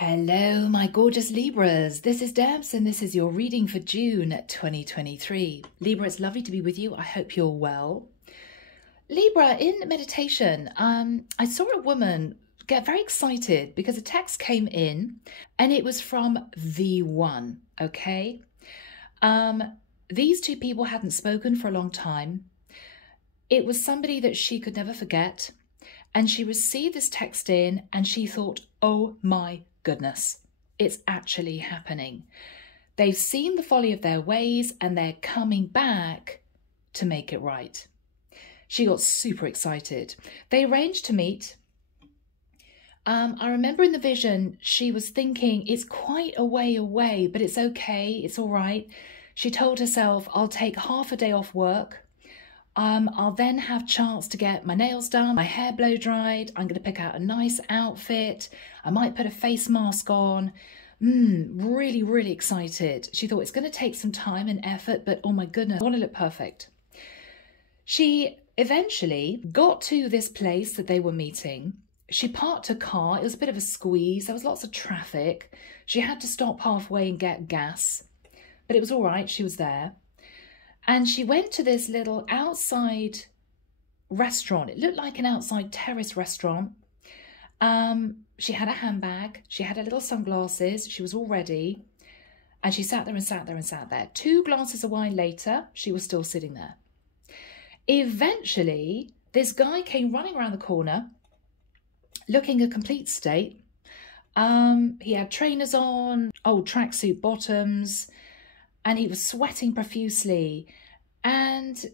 Hello, my gorgeous Libras. This is Debs and this is your reading for June 2023. Libra, it's lovely to be with you. I hope you're well. Libra, in meditation, I saw a woman get very excited because a text came in and it was from the one, okay? These two people hadn't spoken for a long time. It was somebody that she could never forget. And she received this text in and she thought, oh my goodness, it's actually happening. They've seen the folly of their ways and they're coming back to make it right. She got super excited. They arranged to meet. I remember in the vision, she was thinking it's quite a way away, but it's okay. It's all right. She told herself, I'll take half a day off work. I'll then have a chance to get my nails done, my hair blow dried. I'm going to pick out a nice outfit. I might put a face mask on. Really, really excited. She thought it's going to take some time and effort, but oh my goodness, I want to look perfect. She eventually got to this place that they were meeting. She parked her car. It was a bit of a squeeze. There was lots of traffic. She had to stop halfway and get gas, but it was all right. She was there. And she went to this little outside restaurant. It looked like an outside terrace restaurant. She had a handbag. She had her little sunglasses. She was all ready. And she sat there and sat there and sat there. 2 glasses of wine later, she was still sitting there. Eventually, this guy came running around the corner, looking a complete state. He had trainers on, old tracksuit bottoms, and he was sweating profusely. And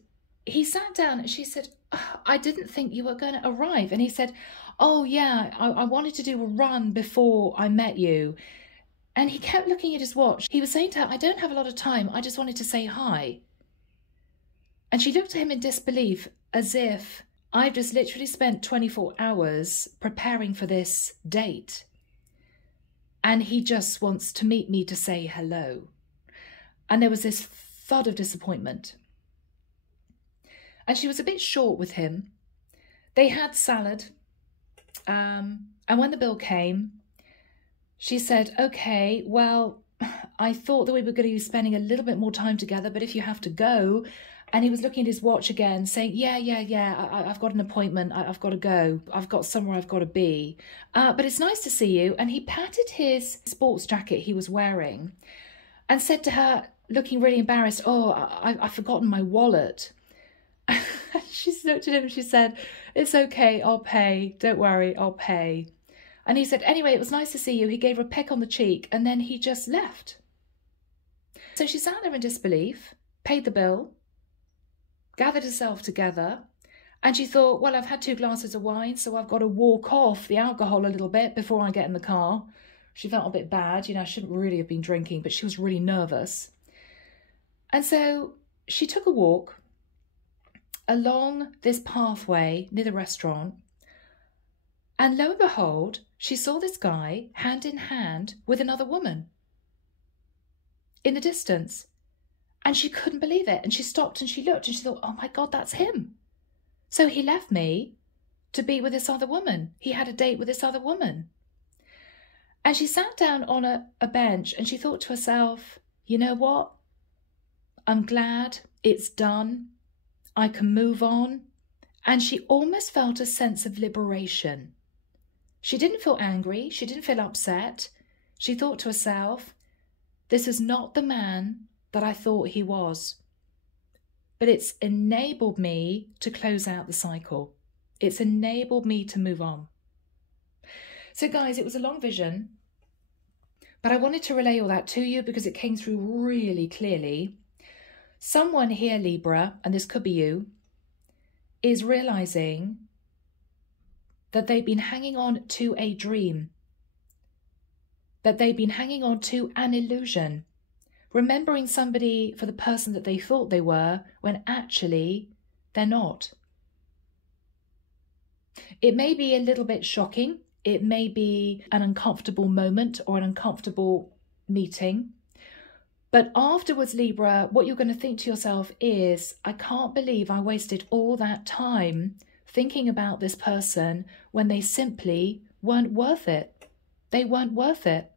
he sat down and she said, oh, I didn't think you were going to arrive. And he said, oh yeah, I wanted to do a run before I met you. And he kept looking at his watch. He was saying to her, I don't have a lot of time. I just wanted to say hi. And she looked at him in disbelief, as if I've just literally spent 24 hours preparing for this date. And he just wants to meet me to say hello. And there was this thud of disappointment. And she was a bit short with him. They had salad. And when the bill came, she said, okay, well, I thought that we were going to be spending a little bit more time together, but if you have to go. And he was looking at his watch again, saying, yeah, I've got an appointment. I've got to go. I've got somewhere I've got to be. But it's nice to see you. And he patted his sports jacket he was wearing and said to her, looking really embarrassed, oh, I've forgotten my wallet. She looked at him and she said, it's okay, I'll pay. Don't worry, I'll pay. And he said, anyway, it was nice to see you. He gave her a peck on the cheek and then he just left. So she sat there in disbelief, paid the bill, gathered herself together, and she thought, well, I've had 2 glasses of wine, so I've got to walk off the alcohol a little bit before I get in the car. She felt a bit bad. You know, I shouldn't really have been drinking, but she was really nervous. And so she took a walk along this pathway near the restaurant. And lo and behold, she saw this guy hand in hand with another woman in the distance. And she couldn't believe it. And she stopped and she looked and she thought, oh my God, that's him. So he left me to be with this other woman. He had a date with this other woman. And she sat down on a bench and she thought to herself, you know what? I'm glad it's done. I can move on. And she almost felt a sense of liberation. She didn't feel angry. She didn't feel upset. She thought to herself, this is not the man that I thought he was. But it's enabled me to close out the cycle. It's enabled me to move on. So guys, it was a long vision, but I wanted to relay all that to you because it came through really clearly. Someone here, Libra, and this could be you, is realizing that they've been hanging on to a dream, that they've been hanging on to an illusion, remembering somebody for the person that they thought they were when actually they're not. It may be a little bit shocking. It may be an uncomfortable moment or an uncomfortable meeting. But afterwards, Libra, what you're going to think to yourself is, I can't believe I wasted all that time thinking about this person when they simply weren't worth it. They weren't worth it.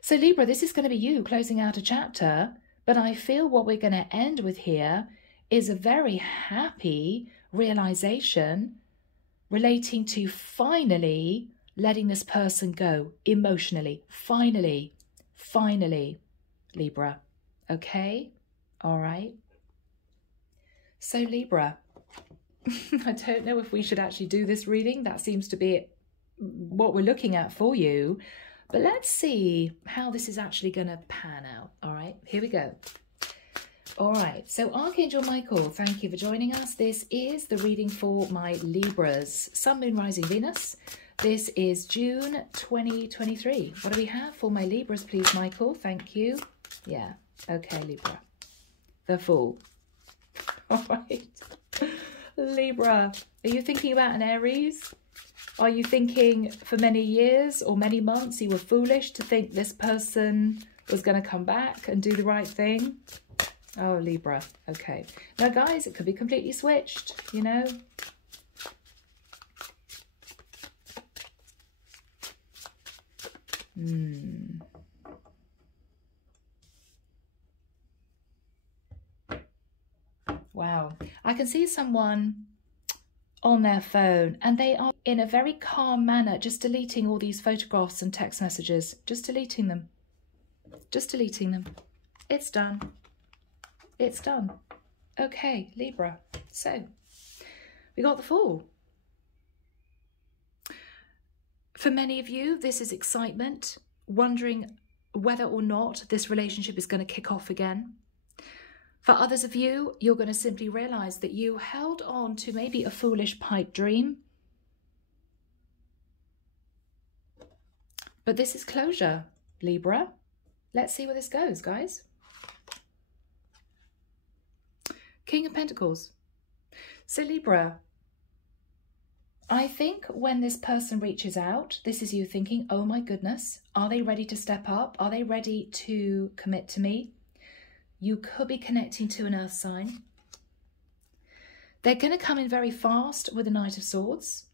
So Libra, this is going to be you closing out a chapter, but I feel what we're going to end with here is a very happy realization relating to finally letting this person go emotionally. Finally, Libra. Okay? All right. So Libra, I don't know if we should actually do this reading. That seems to be what we're looking at for you. But let's see how this is actually going to pan out. All right, here we go. All right, so Archangel Michael, thank you for joining us. This is the reading for my Libras, Sun, Moon, Rising, Venus. This is June 2023. What do we have for my Libras, please, Michael? Thank you. Yeah, okay, Libra. The Fool. All right. Libra, are you thinking about an Aries? Are you thinking for many years or many months you were foolish to think this person was going to come back and do the right thing? Oh, Libra. Okay. Now, guys, it could be completely switched, you know. Wow. I can see someone on their phone and they are in a very calm manner just deleting all these photographs and text messages, just deleting them. It's done. It's done. Okay, Libra. So we got the Fool. For many of you, this is excitement, wondering whether or not this relationship is going to kick off again. For others of you, you're going to simply realize that you held on to maybe a foolish pipe dream. But this is closure, Libra. Let's see where this goes, guys. King of Pentacles. So Libra, I think when this person reaches out, this is you thinking, oh my goodness, are they ready to step up? Are they ready to commit to me? You could be connecting to an earth sign. They're going to come in very fast with the Knight of Swords.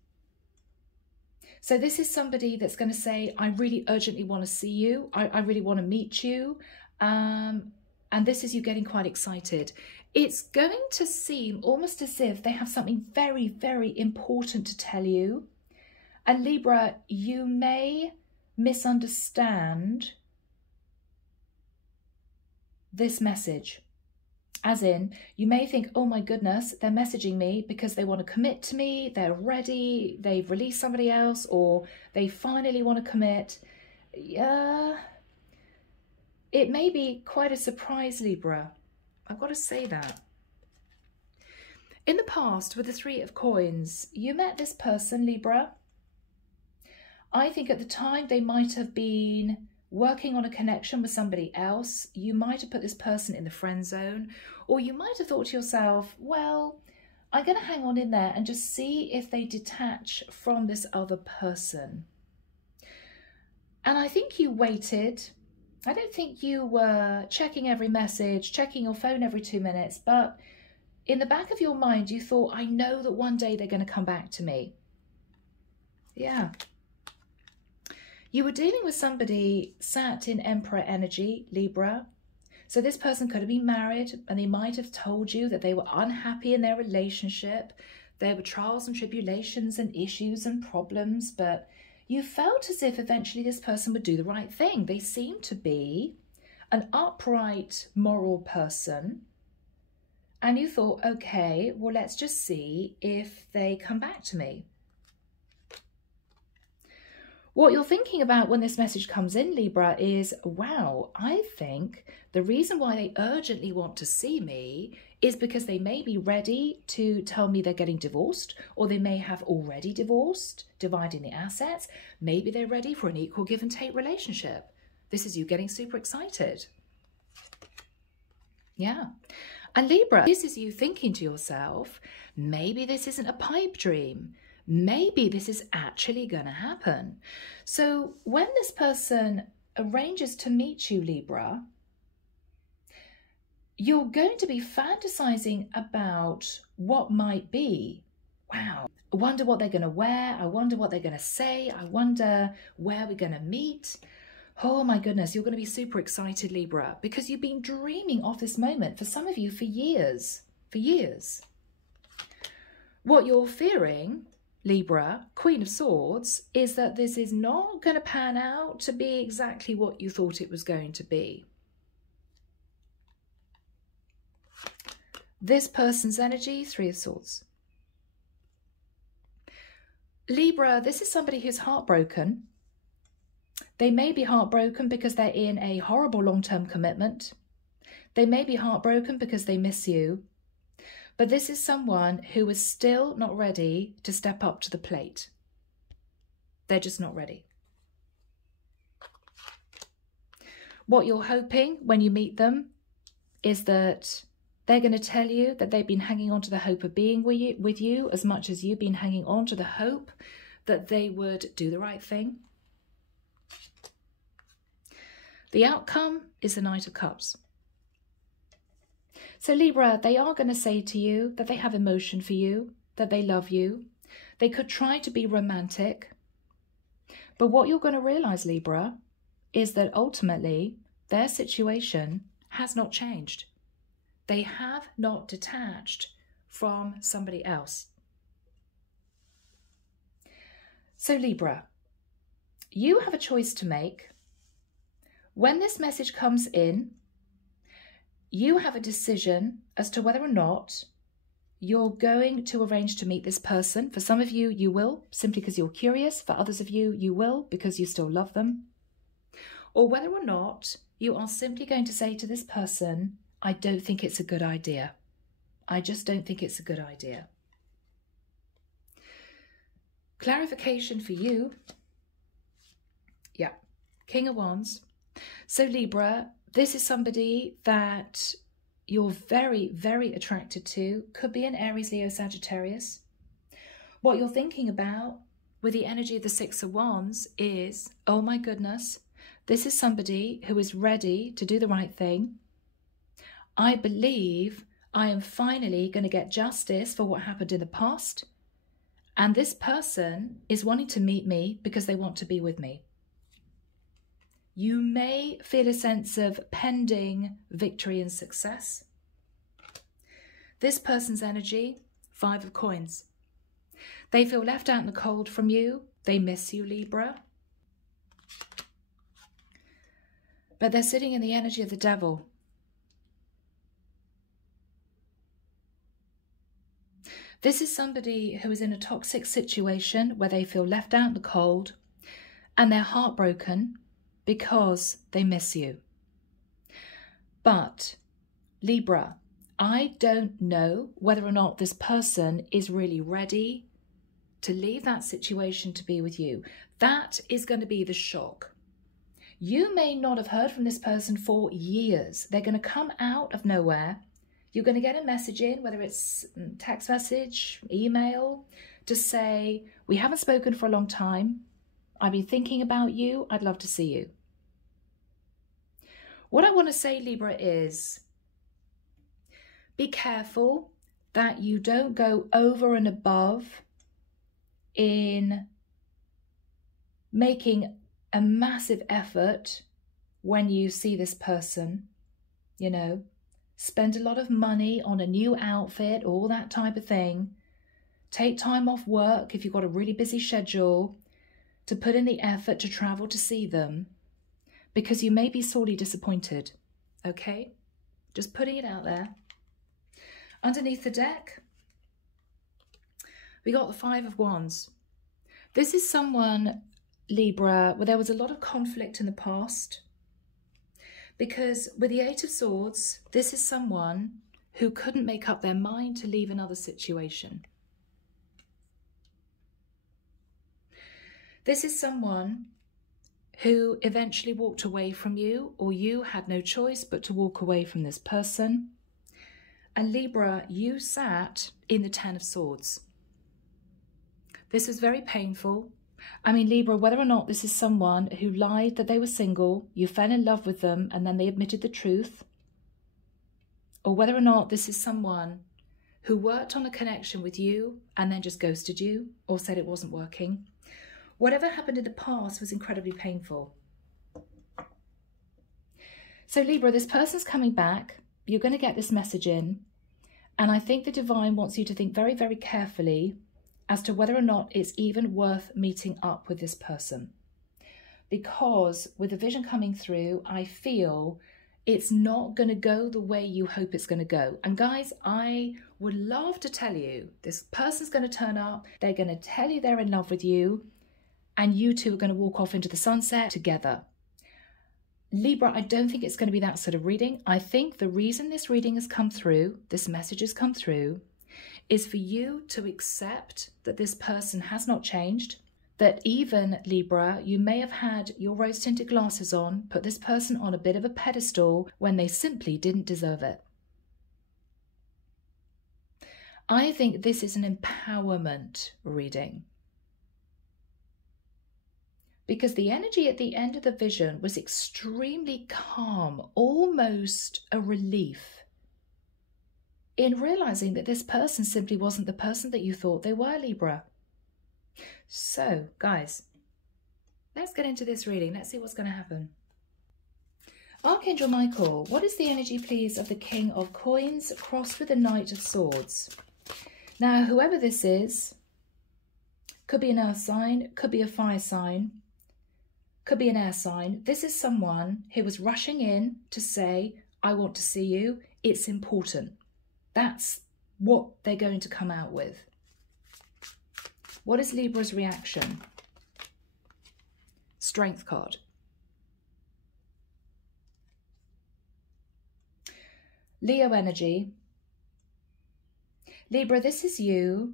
So this is somebody that's going to say, I really urgently want to see you. I really want to meet you. And this is you getting quite excited. It's going to seem almost as if they have something very, very important to tell you. And Libra, you may misunderstand this message. As in, you may think, oh my goodness, they're messaging me because they want to commit to me, they're ready, they've released somebody else, or they finally want to commit. Yeah, it may be quite a surprise, Libra. I've got to say that. In the past, with the Three of Coins, you met this person, Libra. I think at the time they might have been working on a connection with somebody else. You might have put this person in the friend zone, or you might have thought to yourself, well, I'm going to hang on in there and just see if they detach from this other person. And I think you waited. I don't think you were checking every message, checking your phone every 2 minutes, but in the back of your mind, you thought, I know that one day they're going to come back to me. Yeah. You were dealing with somebody sat in Emperor energy, Libra. So this person could have been married and they might have told you that they were unhappy in their relationship. There were trials and tribulations and issues and problems, but you felt as if eventually this person would do the right thing. They seemed to be an upright, moral person. And you thought, okay, well, let's just see if they come back to me. What you're thinking about when this message comes in, Libra, is, wow, I think the reason why they urgently want to see me is because they may be ready to tell me they're getting divorced, or they may have already divorced, dividing the assets. Maybe they're ready for an equal give and take relationship. This is you getting super excited. Yeah. And Libra, this is you thinking to yourself, maybe this isn't a pipe dream. Maybe this is actually going to happen. So when this person arranges to meet you, Libra, you're going to be fantasizing about what might be. wow, I wonder what they're going to wear. I wonder what they're going to say. I wonder where we're going to meet. Oh my goodness, you're going to be super excited, Libra, because you've been dreaming of this moment, for some of you, for years. For years. What you're fearing, Libra, Queen of Swords, is that this is not going to pan out to be exactly what you thought it was going to be. This person's energy, Three of Swords. Libra, this is somebody who's heartbroken. They may be heartbroken because they're in a horrible long-term commitment. They may be heartbroken because they miss you. But this is someone who is still not ready to step up to the plate. They're just not ready. What you're hoping when you meet them is that they're going to tell you that they've been hanging on to the hope of being with you as much as you've been hanging on to the hope that they would do the right thing. The outcome is the Knight of Cups. So Libra, they are going to say to you that they have emotion for you, that they love you. They could try to be romantic. But what you're going to realize, Libra, is that ultimately their situation has not changed. They have not detached from somebody else. So Libra, you have a choice to make. When this message comes in, you have a decision as to whether or not you're going to arrange to meet this person. For some of you, you will, simply because you're curious. For others of you, you will, because you still love them. Or whether or not you are simply going to say to this person, I don't think it's a good idea. I just don't think it's a good idea. Clarification for you. Yeah, King of Wands. So Libra, this is somebody that you're very, very attracted to. Could be an Aries, Leo, Sagittarius. What you're thinking about with the energy of the Six of Wands is, oh my goodness, this is somebody who is ready to do the right thing. I believe I am finally going to get justice for what happened in the past. And this person is wanting to meet me because they want to be with me. You may feel a sense of pending victory and success. This person's energy, Five of Coins. They feel left out in the cold from you. They miss you, Libra. But they're sitting in the energy of the Devil. This is somebody who is in a toxic situation where they feel left out in the cold and they're heartbroken because they miss you. But Libra, I don't know whether or not this person is really ready to leave that situation to be with you. That is going to be the shock. You may not have heard from this person for years. They're going to come out of nowhere. You're going to get a message in, whether it's text message, email, to say, we haven't spoken for a long time. I've been thinking about you. I'd love to see you. What I want to say, Libra, is be careful that you don't go over and above in making a massive effort when you see this person, you know. Spend a lot of money on a new outfit, all that type of thing. Take time off work if you've got a really busy schedule to put in the effort to travel to see them, because you may be sorely disappointed, okay? Just putting it out there. Underneath the deck, we got the Five of Wands. This is someone, Libra, where there was a lot of conflict in the past. Because with the Eight of Swords, this is someone who couldn't make up their mind to leave another situation. This is someone who eventually walked away from you, or you had no choice but to walk away from this person. And Libra, you sat in the Ten of Swords. This was very painful. I mean, Libra, whether or not this is someone who lied that they were single, you fell in love with them and then they admitted the truth, or whether or not this is someone who worked on a connection with you and then just ghosted you or said it wasn't working. Whatever happened in the past was incredibly painful. So Libra, this person's coming back. You're going to get this message in. And I think the divine wants you to think very, very carefully as to whether or not it's even worth meeting up with this person. Because with the vision coming through, I feel it's not going to go the way you hope it's going to go. And guys, I would love to tell you, this person's going to turn up, they're going to tell you they're in love with you, and you two are going to walk off into the sunset together. Libra, I don't think it's going to be that sort of reading. I think the reason this reading has come through, this message has come through, is for you to accept that this person has not changed, that even, Libra, you may have had your rose-tinted glasses on, put this person on a bit of a pedestal when they simply didn't deserve it. I think this is an empowerment reading. Because the energy at the end of the vision was extremely calm, almost a relief, in realizing that this person simply wasn't the person that you thought they were, Libra. So, guys, let's get into this reading. Let's see what's going to happen. Archangel Michael, what is the energy, please, of the King of Coins crossed with the Knight of Swords? Now, whoever this is, could be an earth sign, could be a fire sign, could be an air sign. This is someone who was rushing in to say, I want to see you. It's important. That's what they're going to come out with. What is Libra's reaction? Strength card. Leo energy. Libra, this is you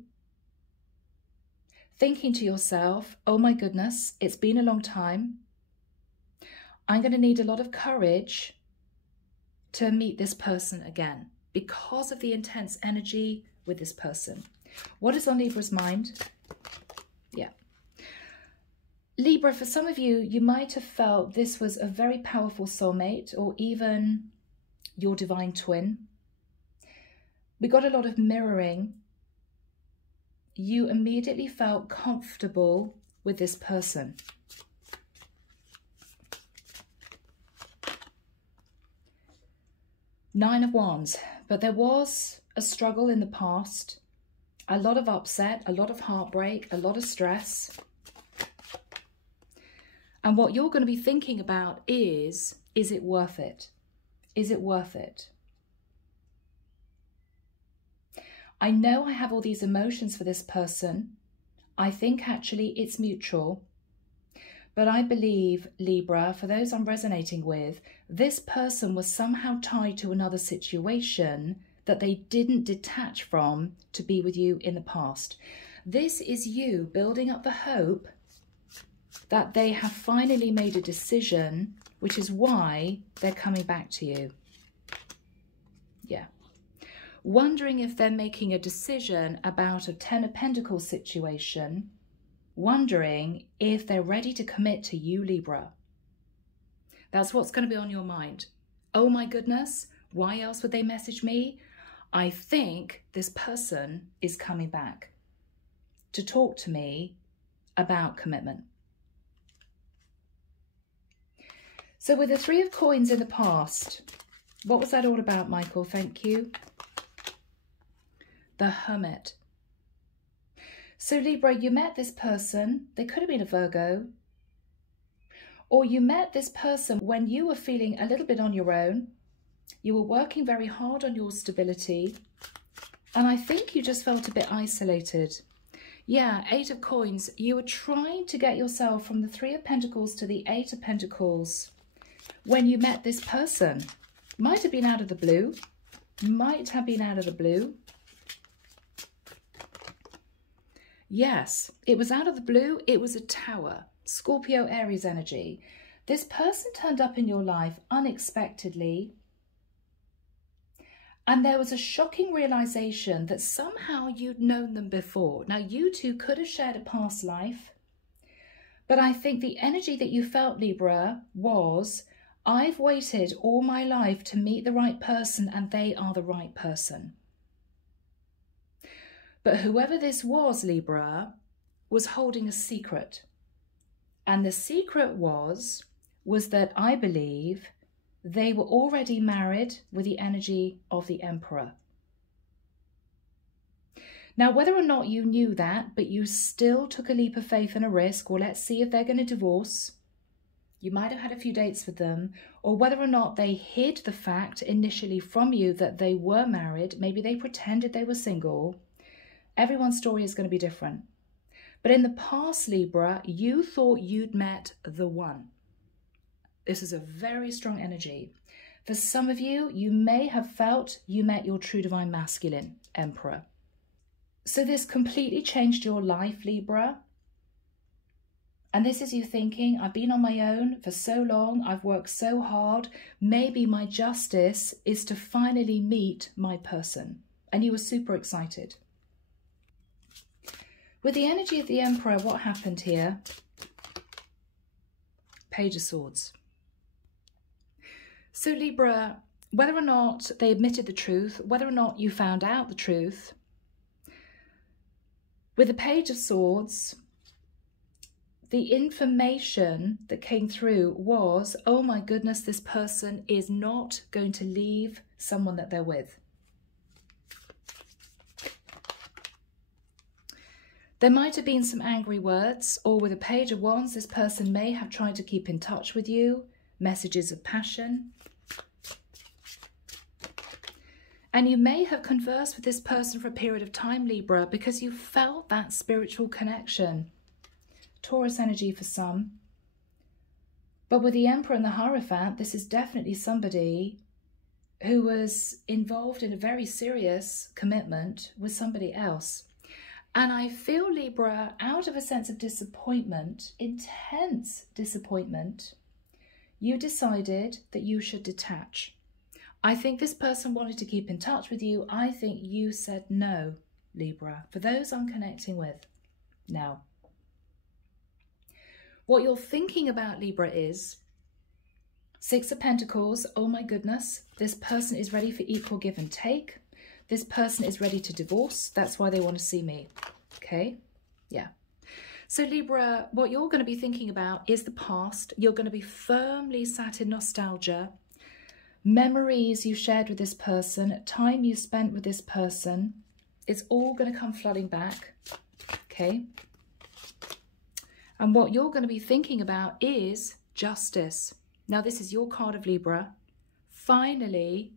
thinking to yourself, oh my goodness, it's been a long time. I'm going to need a lot of courage to meet this person again because of the intense energy with this person. What is on Libra's mind? Yeah. Libra, for some of you, you might have felt this was a very powerful soulmate or even your divine twin. We got a lot of mirroring. You immediately felt comfortable with this person. Nine of Wands, but there was a struggle in the past, a lot of upset, a lot of heartbreak, a lot of stress. And what you're going to be thinking about is it worth it? Is it worth it? I know I have all these emotions for this person. I think actually it's mutual. But I believe, Libra, for those I'm resonating with, this person was somehow tied to another situation that they didn't detach from to be with you in the past. This is you building up the hope that they have finally made a decision, which is why they're coming back to you. Yeah. Wondering if they're making a decision about a Ten of Pentacles situation, wondering if they're ready to commit to you, Libra. That's what's going to be on your mind. Oh my goodness, why else would they message me? I think this person is coming back to talk to me about commitment. So with the Three of Coins in the past, what was that all about, Michael? Thank you. The Hermit. So Libra, you met this person, they could have been a Virgo, or you met this person when you were feeling a little bit on your own, you were working very hard on your stability, and I think you just felt a bit isolated. Yeah, Eight of Coins, you were trying to get yourself from the Three of Pentacles to the Eight of Pentacles when you met this person. Might have been out of the blue, might have been out of the blue. Yes, it was out of the blue. It was a Tower, Scorpio, Aries energy. This person turned up in your life unexpectedly. And there was a shocking realization that somehow you'd known them before. Now, you two could have shared a past life. But I think the energy that you felt, Libra, was, I've waited all my life to meet the right person and they are the right person. But whoever this was, Libra, was holding a secret. And the secret was that I believe they were already married with the energy of the Emperor. Now, whether or not you knew that, but you still took a leap of faith and a risk, or let's see if they're going to divorce. You might have had a few dates with them, or whether or not they hid the fact initially from you that they were married. Maybe they pretended they were single. Everyone's story is going to be different. But in the past, Libra, you thought you'd met the one. This is a very strong energy. For some of you, you may have felt you met your true divine masculine, Emperor. So this completely changed your life, Libra. And this is you thinking, I've been on my own for so long, I've worked so hard, maybe my justice is to finally meet my person. And you were super excited. With the energy of the Emperor, what happened here? Page of Swords. So Libra, whether or not they admitted the truth, whether or not you found out the truth, with the Page of Swords, the information that came through was, oh my goodness, this person is not going to leave someone that they're with. There might have been some angry words, or with a Page of Wands, this person may have tried to keep in touch with you, messages of passion. And you may have conversed with this person for a period of time, Libra, because you felt that spiritual connection. Taurus energy for some. But with the Emperor and the Hierophant, this is definitely somebody who was involved in a very serious commitment with somebody else. And I feel, Libra, out of a sense of disappointment, intense disappointment, you decided that you should detach. I think this person wanted to keep in touch with you. I think you said no, Libra, for those I'm connecting with. Now, what you're thinking about, Libra, is Six of Pentacles. Oh my goodness, this person is ready for equal give and take. This person is ready to divorce. That's why they want to see me. Okay? Yeah. So Libra, what you're going to be thinking about is the past. You're going to be firmly sat in nostalgia. Memories you shared with this person, time you spent with this person. It's all going to come flooding back. Okay? And what you're going to be thinking about is justice. Now, this is your card of Libra. Finally,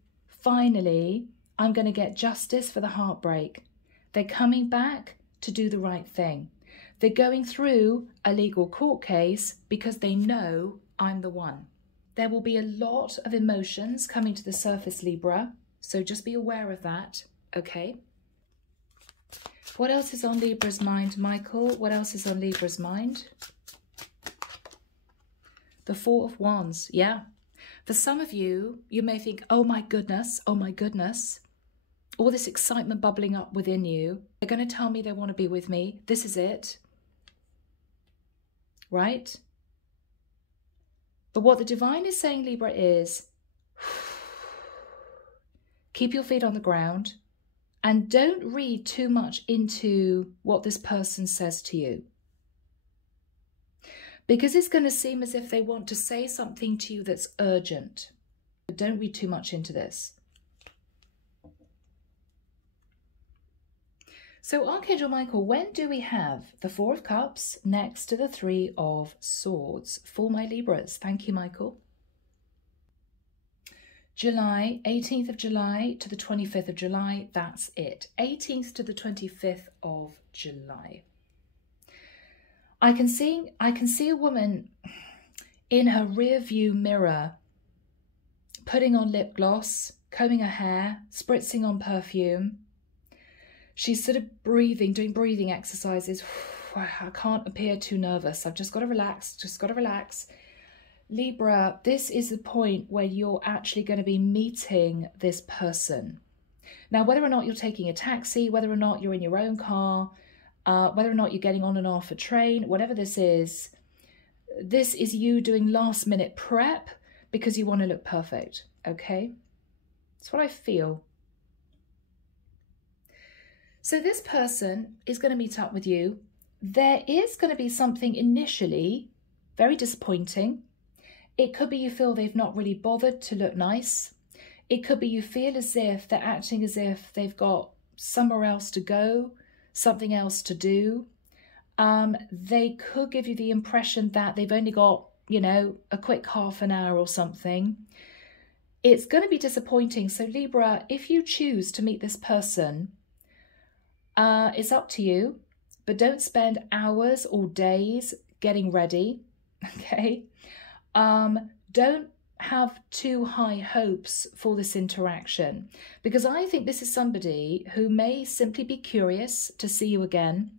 I'm going to get justice for the heartbreak. They're coming back to do the right thing. They're going through a legal court case because they know I'm the one. There will be a lot of emotions coming to the surface, Libra. So just be aware of that, okay? What else is on Libra's mind, Michael? What else is on Libra's mind? The Four of Wands, yeah. For some of you, you may think, oh my goodness, all this excitement bubbling up within you. They're going to tell me they want to be with me. This is it. Right? But what the divine is saying, Libra, is keep your feet on the ground and don't read too much into what this person says to you. Because it's going to seem as if they want to say something to you that's urgent. But don't read too much into this. So Archangel Michael, when do we have the Four of Cups next to the Three of Swords for my Libras? Thank you, Michael. July, 18th of July to the 25th of July, that's it. 18th to the 25th of July. I can see a woman in her rear view mirror putting on lip gloss, combing her hair, spritzing on perfume. She's sort of breathing, doing breathing exercises. I can't appear too nervous. I've just got to relax, Libra, this is the point where you're actually going to be meeting this person. Now, whether or not you're taking a taxi, whether or not you're in your own car, whether or not you're getting on and off a train, whatever this is you doing last minute prep because you want to look perfect, okay? That's what I feel. So this person is going to meet up with you. There is going to be something initially very disappointing. It could be you feel they've not really bothered to look nice. It could be you feel as if they're acting as if they've got somewhere else to go, something else to do. They could give you the impression that they've only got, you know, a quick half an hour or something. It's going to be disappointing. So Libra, if you choose to meet this person, it's up to you, but don't spend hours or days getting ready, okay? Don't have too high hopes for this interaction, because I think this is somebody who may simply be curious to see you again.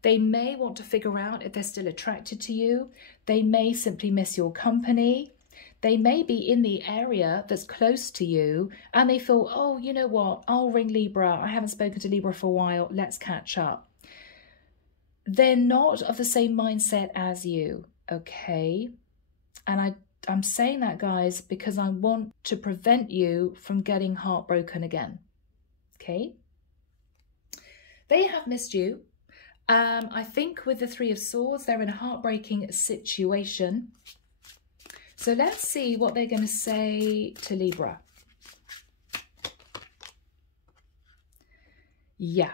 They may want to figure out if they're still attracted to you. They may simply miss your company. They may be in the area that's close to you and they feel, oh, you know what, I'll ring Libra. I haven't spoken to Libra for a while. Let's catch up. They're not of the same mindset as you, okay? And I'm saying that, guys, because I want to prevent you from getting heartbroken again, okay? They have missed you. I think with the Three of Swords, they're in a heartbreaking situation. So let's see what they're going to say to Libra. Yeah.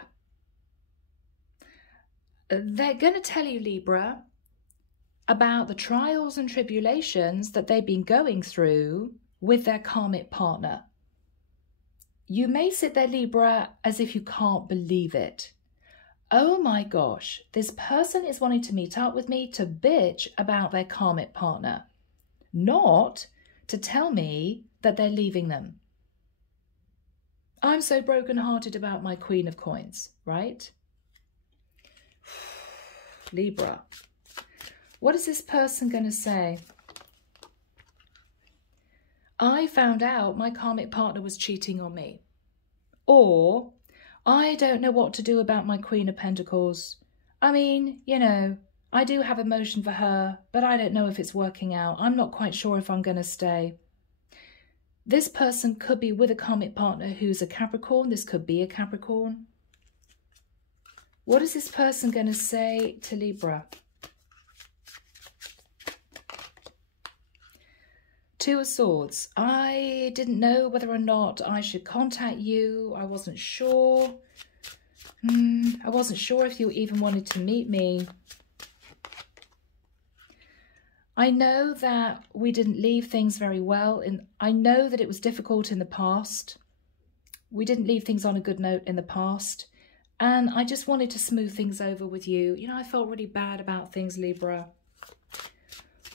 They're going to tell you, Libra, about the trials and tribulations that they've been going through with their karmic partner. You may sit there, Libra, as if you can't believe it. Oh my gosh, this person is wanting to meet up with me to bitch about their karmic partner, not to tell me that they're leaving them. I'm so brokenhearted about my Queen of Coins, right? Libra, what is this person going to say? I found out my karmic partner was cheating on me. Or, I don't know what to do about my Queen of Pentacles. I mean, you know, I do have emotion for her, but I don't know if it's working out. I'm not quite sure if I'm going to stay. This person could be with a karmic partner who's a Capricorn. This could be a Capricorn. What is this person going to say to Libra? Two of Swords. I didn't know whether or not I should contact you. I wasn't sure. I wasn't sure if you even wanted to meet me. I know that we didn't leave things very well. I know that it was difficult in the past. We didn't leave things on a good note in the past. And I just wanted to smooth things over with you. You know, I felt really bad about things, Libra.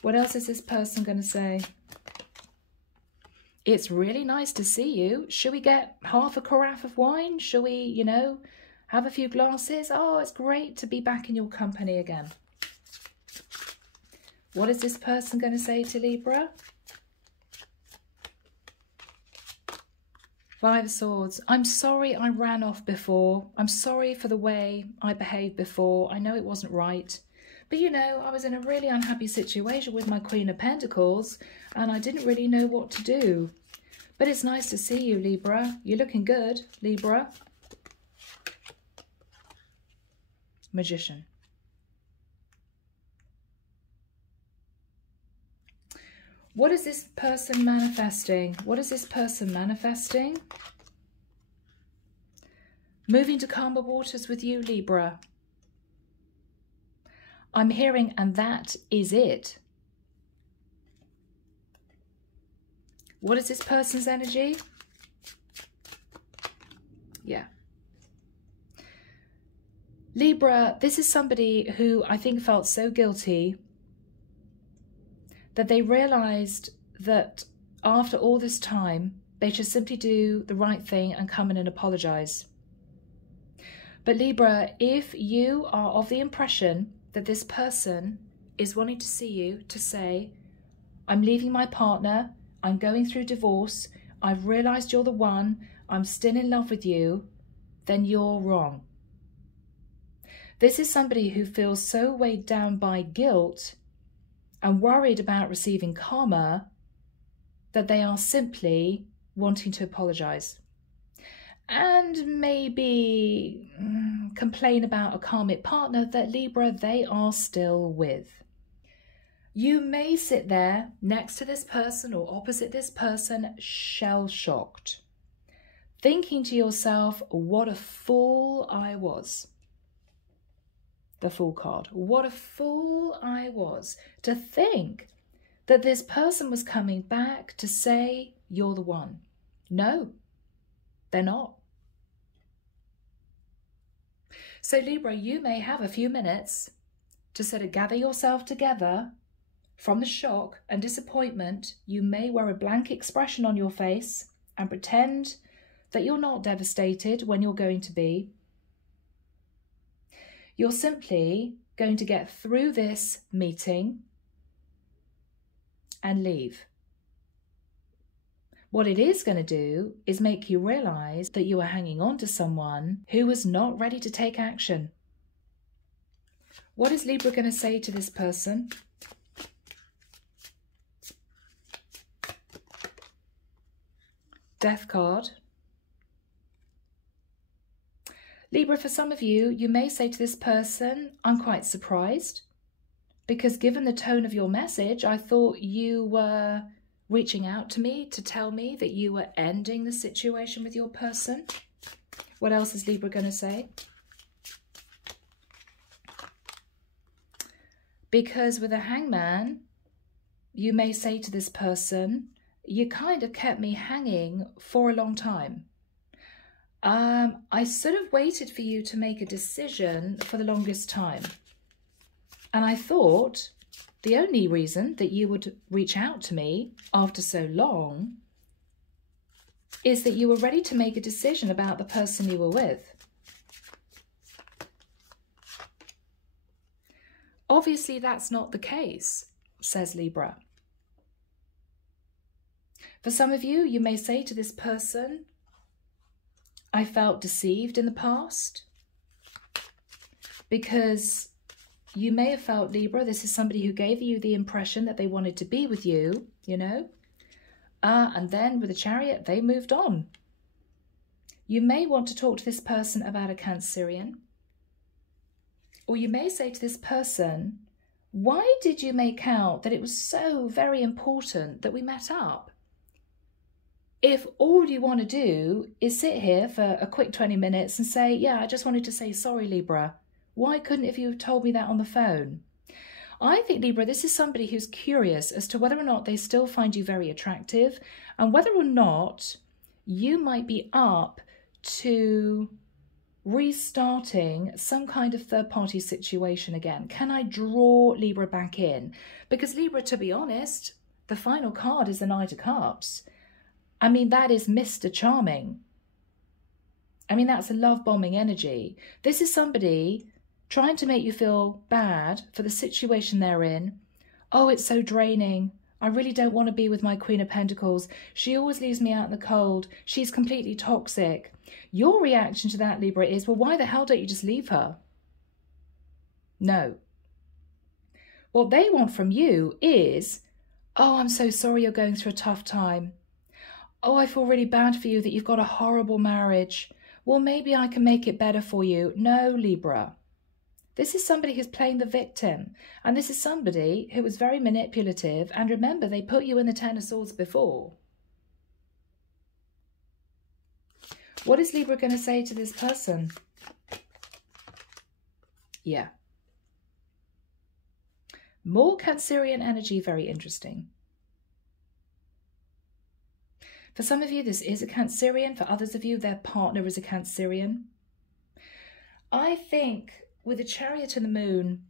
What else is this person going to say? It's really nice to see you. Should we get half a carafe of wine? Shall we, you know, have a few glasses? Oh, it's great to be back in your company again. What is this person going to say to Libra? Five of Swords. I'm sorry I ran off before. I'm sorry for the way I behaved before. I know it wasn't right. But, you know, I was in a really unhappy situation with my Queen of Pentacles and I didn't really know what to do. But it's nice to see you, Libra. You're looking good, Libra. Magician. What is this person manifesting? What is this person manifesting? Moving to calmer waters with you, Libra. I'm hearing, and that is it. What is this person's energy? Yeah. Libra, this is somebody who I think felt so guilty that they realized that after all this time, they should simply do the right thing and come in and apologize. But Libra, if you are of the impression that this person is wanting to see you to say, I'm leaving my partner, I'm going through divorce, I've realized you're the one, I'm still in love with you, then you're wrong. This is somebody who feels so weighed down by guilt and worried about receiving karma that they are simply wanting to apologize. and maybe complain about a karmic partner that Libra, they are still with. You may sit there next to this person or opposite this person, shell-shocked, thinking to yourself, what a fool I was. The Fool card. What a fool I was to think that this person was coming back to say you're the one. No, they're not. So Libra, you may have a few minutes to sort of gather yourself together from the shock and disappointment. You may wear a blank expression on your face and pretend that you're not devastated when you're going to be. You're simply going to get through this meeting and leave. What it is going to do is make you realize that you are hanging on to someone who was not ready to take action. What is Libra going to say to this person? Death card. Libra, for some of you, you may say to this person, I'm quite surprised, because given the tone of your message, I thought you were reaching out to me to tell me that you were ending the situation with your person. What else is Libra going to say? Because with a Hangman, you may say to this person, you kind of kept me hanging for a long time. I sort of waited for you to make a decision for the longest time. And I thought the only reason that you would reach out to me after so long is that you were ready to make a decision about the person you were with. Obviously, that's not the case, says Libra. For some of you, you may say to this person, I felt deceived in the past, because you may have felt, Libra, this is somebody who gave you the impression that they wanted to be with you, you know, and then with the Chariot, they moved on. You may want to talk to this person about a Cancerian, or you may say to this person, why did you make out that it was so very important that we met up? If all you want to do is sit here for a quick 20 minutes and say, yeah, I just wanted to say sorry, Libra. Why couldn't have you told me that on the phone? I think, Libra, this is somebody who's curious as to whether or not they still find you very attractive and whether or not you might be up to restarting some kind of third-party situation again. Can I draw Libra back in? Because Libra, to be honest, the final card is the Knight of Cups. I mean, that is Mr. Charming. I mean, that's a love-bombing energy. This is somebody trying to make you feel bad for the situation they're in. Oh, it's so draining. I really don't want to be with my Queen of Pentacles. She always leaves me out in the cold. She's completely toxic. Your reaction to that, Libra, is, well, why the hell don't you just leave her? No. What they want from you is, oh, I'm so sorry you're going through a tough time. Oh, I feel really bad for you that you've got a horrible marriage. Well, maybe I can make it better for you. No, Libra. This is somebody who's playing the victim. And this is somebody who was very manipulative. And remember, they put you in the Ten of Swords before. What is Libra going to say to this person? Yeah. More Cancerian energy, very interesting. For some of you, this is a Cancerian. For others of you, their partner is a Cancerian. I think with the Chariot and the Moon,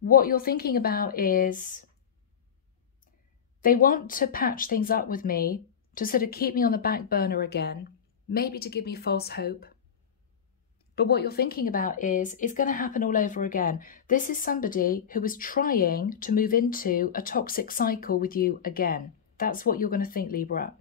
what you're thinking about is they want to patch things up with me to sort of keep me on the back burner again, maybe to give me false hope. But what you're thinking about is it's going to happen all over again. This is somebody who is trying to move into a toxic cycle with you again. That's what you're going to think, Libra.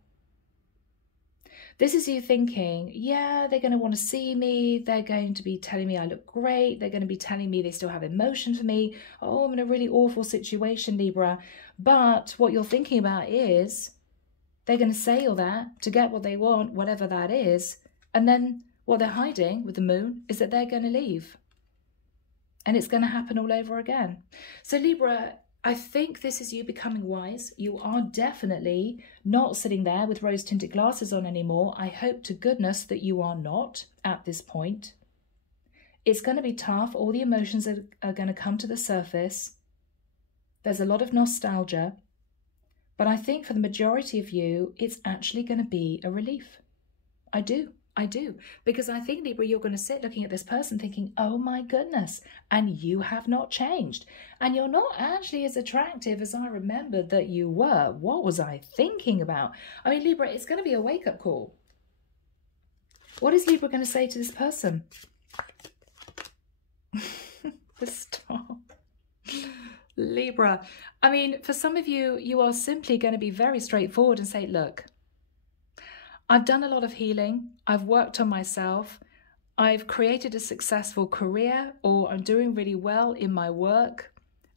This is you thinking, yeah, they're going to want to see me. They're going to be telling me I look great. They're going to be telling me they still have emotion for me. Oh, I'm in a really awful situation, Libra. But what you're thinking about is, They're going to say all that to get what they want, whatever that is. And then what they're hiding with the moon is that they're going to leave. And it's going to happen all over again. So Libra, I think this is you becoming wise. You are definitely not sitting there with rose-tinted glasses on anymore. I hope to goodness that you are not at this point. It's going to be tough. All the emotions are going to come to the surface. There's a lot of nostalgia. But I think for the majority of you, it's actually going to be a relief. I do. Because I think, Libra, you're going to sit looking at this person thinking, oh my goodness, and you have not changed. And you're not actually as attractive as I remembered that you were. What was I thinking about? I mean, Libra, it's going to be a wake-up call. What is Libra going to say to this person? Stop. Libra, I mean, for some of you, you are simply going to be very straightforward and say, look, I've done a lot of healing. I've worked on myself. I've created a successful career, or I'm doing really well in my work.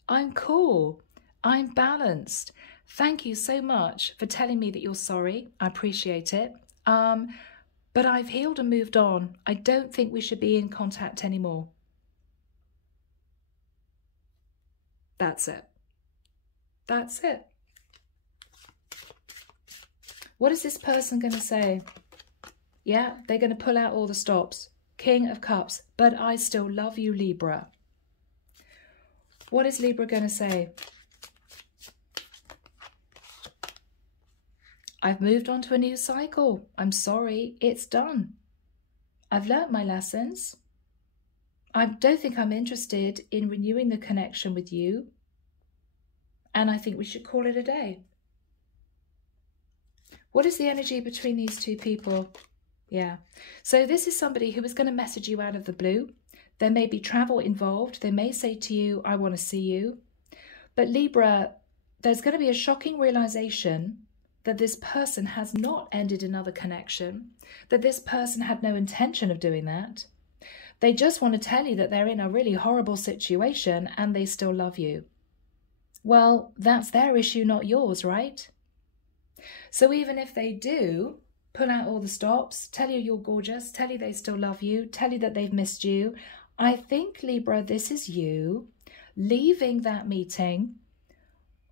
I'm cool. I'm balanced. Thank you so much for telling me that you're sorry. I appreciate it. But I've healed and moved on. I don't think we should be in contact anymore. That's it. That's it. What is this person going to say? Yeah, they're going to pull out all the stops. King of Cups. But I still love you, Libra. What is Libra going to say? I've moved on to a new cycle. I'm sorry, it's done. I've learnt my lessons. I don't think I'm interested in renewing the connection with you. And I think we should call it a day. What is the energy between these two people? Yeah. So this is somebody who is going to message you out of the blue. There may be travel involved. They may say to you, I want to see you. But Libra, there's going to be a shocking realization that this person has not ended another connection, that this person had no intention of doing that. They just want to tell you that they're in a really horrible situation and they still love you. Well, that's their issue, not yours, right? So even if they do pull out all the stops, tell you you're gorgeous, tell you they still love you, tell you that they've missed you, I think, Libra, this is you leaving that meeting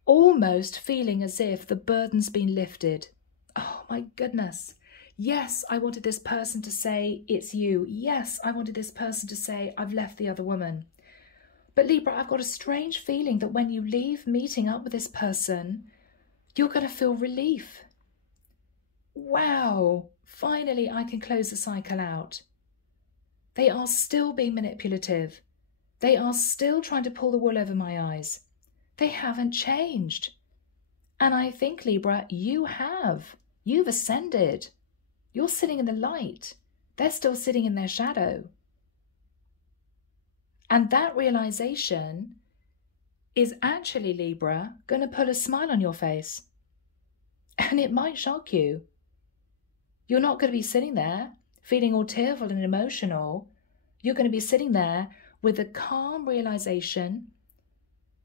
almost feeling as if the burden's been lifted. Oh my goodness. Yes, I wanted this person to say it's you. Yes, I wanted this person to say I've left the other woman. But Libra, I've got a strange feeling that when you leave meeting up with this person, you're going to feel relief. Wow, finally I can close the cycle out. They are still being manipulative. They are still trying to pull the wool over my eyes. They haven't changed. And I think, Libra, you have. You've ascended. You're sitting in the light. They're still sitting in their shadow. And that realization is actually, Libra, going to put a smile on your face. And it might shock you. You're not going to be sitting there feeling all tearful and emotional. You're going to be sitting there with a calm realization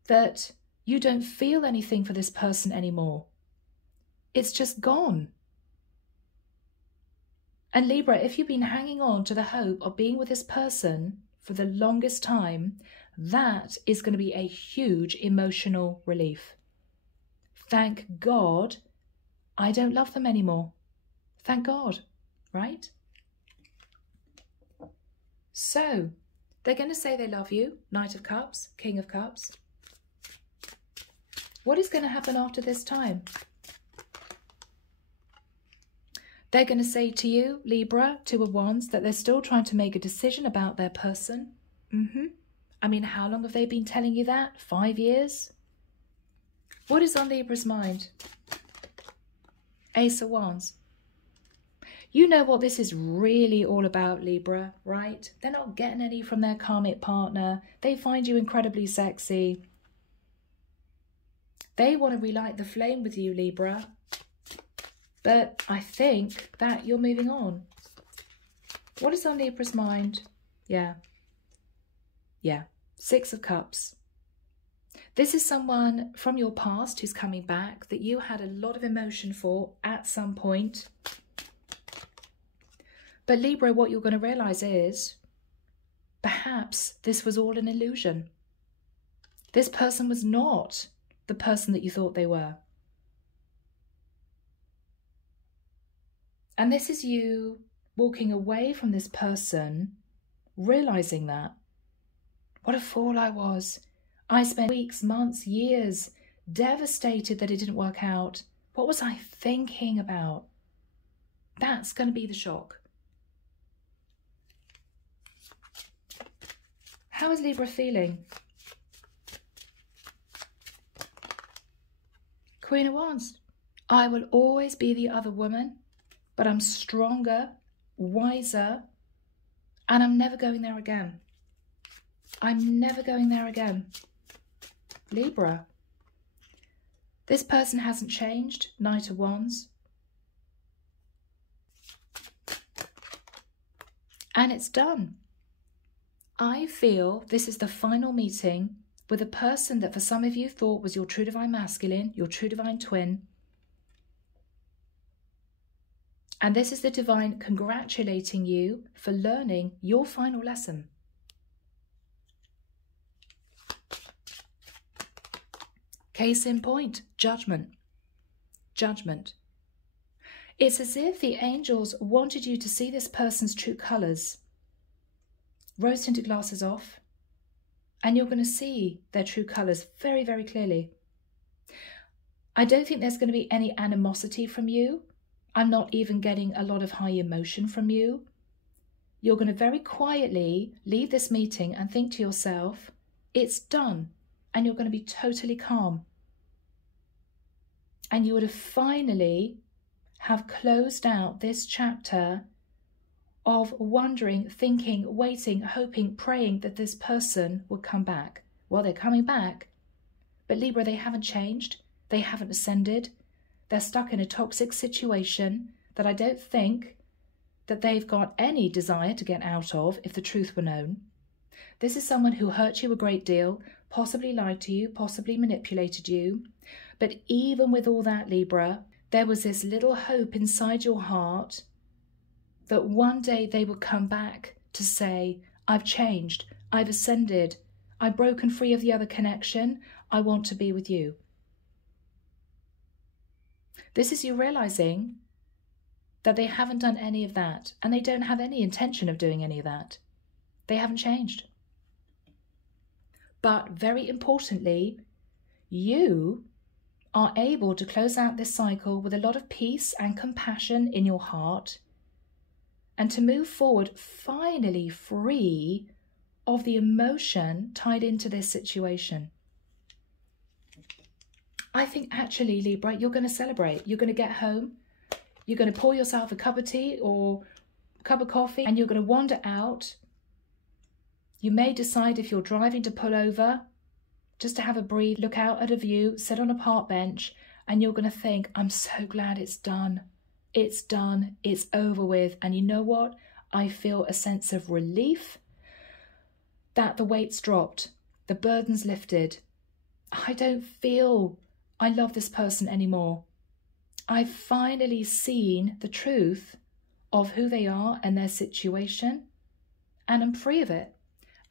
that you don't feel anything for this person anymore. It's just gone. And Libra, if you've been hanging on to the hope of being with this person for the longest time, that is going to be a huge emotional relief. Thank God I don't love them anymore. Thank God, right? So, they're going to say they love you, Knight of Cups, King of Cups. What is going to happen after this time? They're going to say to you, Libra, Two of Wands, that they're still trying to make a decision about their person. I mean, how long have they been telling you that? 5 years? What is on Libra's mind? Ace of Wands. You know what this is really all about, Libra, right? They're not getting any from their karmic partner. They find you incredibly sexy. They want to relight the flame with you, Libra. But I think that you're moving on. What is on Libra's mind? Yeah. Six of Cups. This is someone from your past who's coming back that you had a lot of emotion for at some point. But Libra, what you're going to realize is perhaps this was all an illusion. This person was not the person that you thought they were. And this is you walking away from this person, realizing that. What a fool I was. I spent weeks, months, years devastated that it didn't work out. What was I thinking about? That's going to be the shock. How is Libra feeling? Queen of Wands. I will always be the other woman, but I'm stronger, wiser, and I'm never going there again. I'm never going there again. Libra. This person hasn't changed. Knight of Wands. And it's done. I feel this is the final meeting with a person that for some of you thought was your true divine masculine, your true divine twin. And this is the divine congratulating you for learning your final lesson. Case in point, judgment. Judgment. It's as if the angels wanted you to see this person's true colours. Rose-tinted glasses off, and you're going to see their true colours very, very clearly. I don't think there's going to be any animosity from you. I'm not even getting a lot of high emotion from you. You're going to very quietly leave this meeting and think to yourself, it's done, and you're going to be totally calm. And you would have finally have closed out this chapter of wondering, thinking, waiting, hoping, praying that this person would come back. Well, they're coming back, but Libra, they haven't changed. They haven't ascended. They're stuck in a toxic situation that I don't think that they've got any desire to get out of if the truth were known. This is someone who hurt you a great deal, possibly lied to you, possibly manipulated you. But even with all that, Libra, there was this little hope inside your heart that one day they would come back to say, I've changed, I've ascended, I've broken free of the other connection, I want to be with you. This is you realizing that they haven't done any of that, and they don't have any intention of doing any of that. They haven't changed. But very importantly, you are able to close out this cycle with a lot of peace and compassion in your heart, and to move forward finally free of the emotion tied into this situation. I think actually, Libra, you're going to celebrate. You're going to get home, you're going to pour yourself a cup of tea or a cup of coffee, and you're going to wander out. You may decide, if you're driving, to pull over just to have a breathe, look out at a view, sit on a park bench, and you're going to think, I'm so glad it's done. It's done, it's over with. And you know what? I feel a sense of relief that the weight's dropped, the burden's lifted. I don't feel I love this person anymore. I've finally seen the truth of who they are and their situation, and I'm free of it.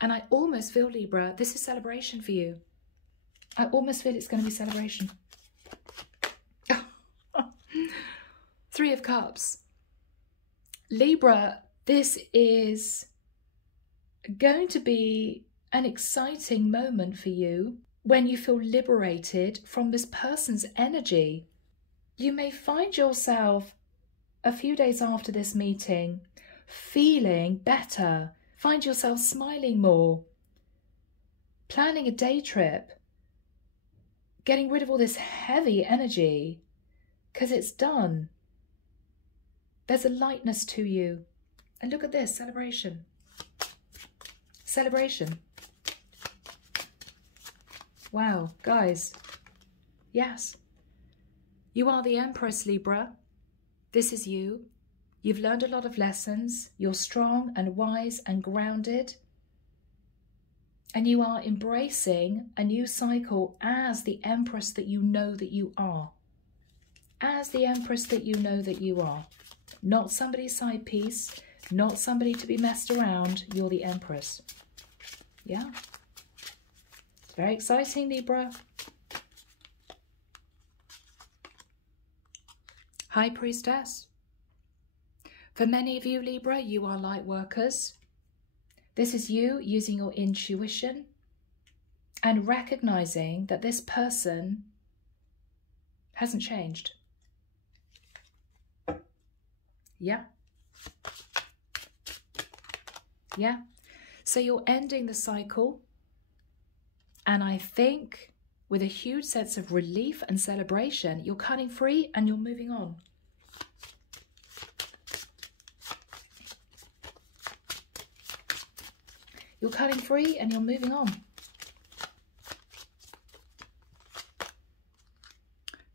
And I almost feel, Libra, this is celebration for you. I almost feel it's going to be celebration. Three of Cups. Libra, this is going to be an exciting moment for you when you feel liberated from this person's energy. You may find yourself a few days after this meeting feeling better, find yourself smiling more, planning a day trip, getting rid of all this heavy energy because it's done. There's a lightness to you. And look at this, celebration. Celebration. Wow, guys. Yes. You are the Empress, Libra. This is you. You've learned a lot of lessons. You're strong and wise and grounded. And you are embracing a new cycle as the Empress that you know that you are. As the Empress that you know that you are. Not somebody's side piece, not somebody to be messed around. You're the Empress. Yeah. It's very exciting, Libra. High Priestess. For many of you, Libra, you are light workers. This is you using your intuition and recognizing that this person hasn't changed. Yeah. Yeah. So you're ending the cycle. And I think with a huge sense of relief and celebration, you're cutting free and you're moving on. You're cutting free and you're moving on.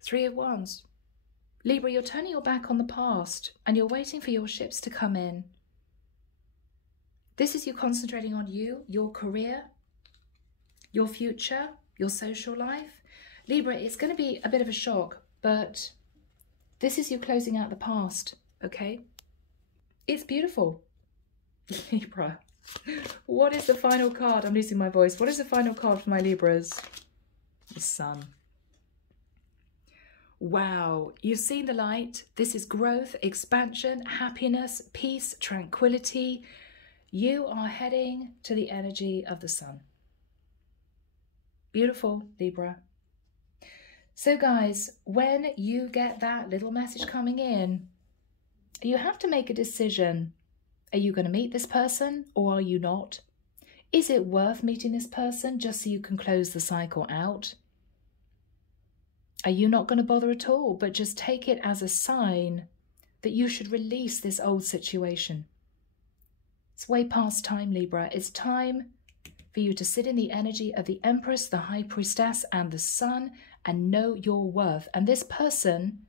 3 of Wands. Libra, you're turning your back on the past and you're waiting for your ships to come in. This is you concentrating on you, your career, your future, your social life. Libra, it's going to be a bit of a shock, but this is you closing out the past, okay? It's beautiful. Libra. What is the final card? I'm losing my voice. What is the final card for my Libras? The Sun. Wow, you've seen the light. This is growth, expansion, happiness, peace, tranquility. You are heading to the energy of the Sun. Beautiful, Libra. So guys, when you get that little message coming in, you have to make a decision. Are you going to meet this person or are you not? Is it worth meeting this person just so you can close the cycle out? Are you not going to bother at all, but just take it as a sign that you should release this old situation? It's way past time, Libra. It's time for you to sit in the energy of the Empress, the High Priestess, and the Sun and know your worth. And this person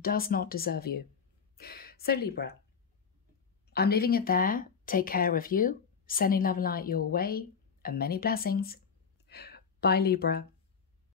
does not deserve you. So, Libra, I'm leaving it there. Take care of you, sending love and light your way, and many blessings. Bye, Libra.